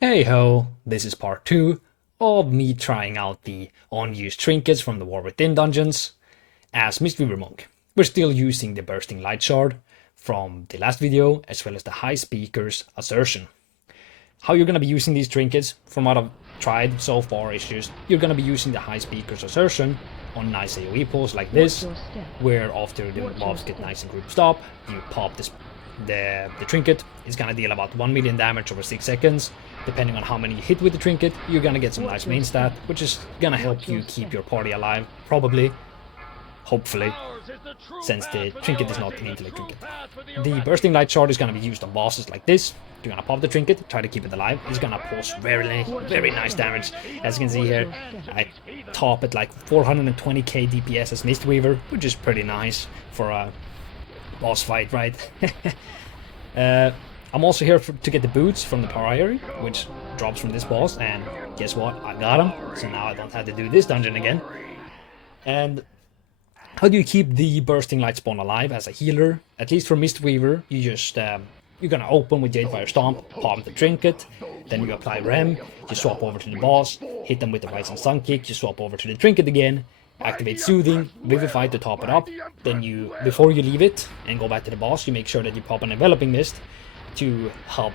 Hey ho, this is part 2 of me trying out the unused trinkets from the War Within dungeons as Mistweaver Monk. We're still using the Bursting Light Shard from the last video, as well as the High Speaker's Assertion. How you're going to be using these trinkets, from what I've tried so far, is just you're going to be using the High Speaker's Assertion on nice AoE pulls like this, where after the mobs get nice and grouped up, you pop the trinket. Is gonna deal about 1 million damage over 6 seconds. Depending on how many you hit with the trinket, you're gonna get some nice main stat, which is gonna help you keep your party alive, probably, hopefully, since the trinket is not an intellect trinket. The Bursting Light Shard is gonna be used on bosses like this. You're gonna pop the trinket, try to keep it alive. It's gonna pulse very nice damage. As you can see here, I top at like 420k DPS as Mistweaver, which is pretty nice for a boss fight, right? I'm also here to get the boots from the Pariah, which drops from this boss, and guess what? I got them, so now I don't have to do this dungeon again. And how do you keep the Bursting Light spawn alive as a healer? At least for Mistweaver, you just you're gonna open with Jadefire Stomp, pop the trinket, then you apply Rem, you swap over to the boss, hit them with the Rising Sun Kick, you swap over to the trinket again, activate Soothing, Vivify to top it up. Then you, before you leave it and go back to the boss, you make sure that you pop an Enveloping Mist to help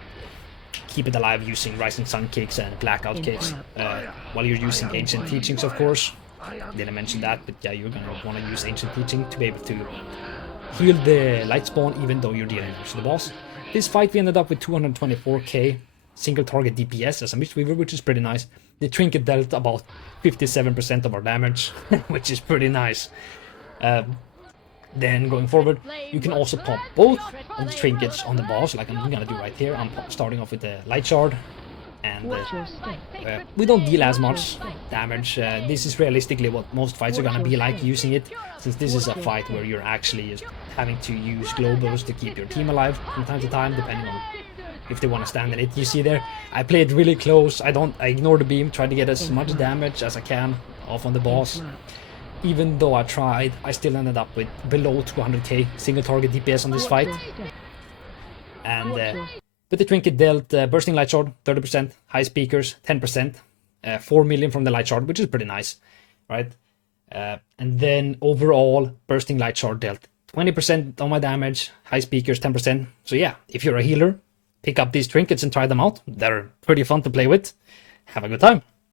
keep it alive using Rising Sun Kicks and Blackout Kicks, while you're using Ancient Teachings, of course. Didn't mention that, but yeah, you're gonna want to use Ancient Teaching to be able to heal the light spawn even though you're dealing with the boss. This fight we ended up with 224k single target DPS as a Mistweaver, which is pretty nice. The trinket dealt about 57% of our damage, which is pretty nice. Then going forward, you can also pop both of the trinkets on the boss, like I'm gonna do right here. I'm starting off with the Light Shard, and we don't deal as much damage. This is realistically what most fights are gonna be like using it, since this is a fight where you're actually just having to use globos to keep your team alive from time to time, depending on if they want to stand in it. You see there, I played really close. I ignore the beam, try to get as much damage as I can off on the boss. Even though I tried, I still ended up with below 200k single target DPS on this fight. And with the trinket dealt Bursting Light Shard 30%, High Speakers 10%, 4 million from the Light Shard, which is pretty nice, right? And then overall, Bursting Light Shard dealt 20% on my damage, High Speakers 10%. So yeah, if you're a healer, pick up these trinkets and try them out. They're pretty fun to play with. Have a good time.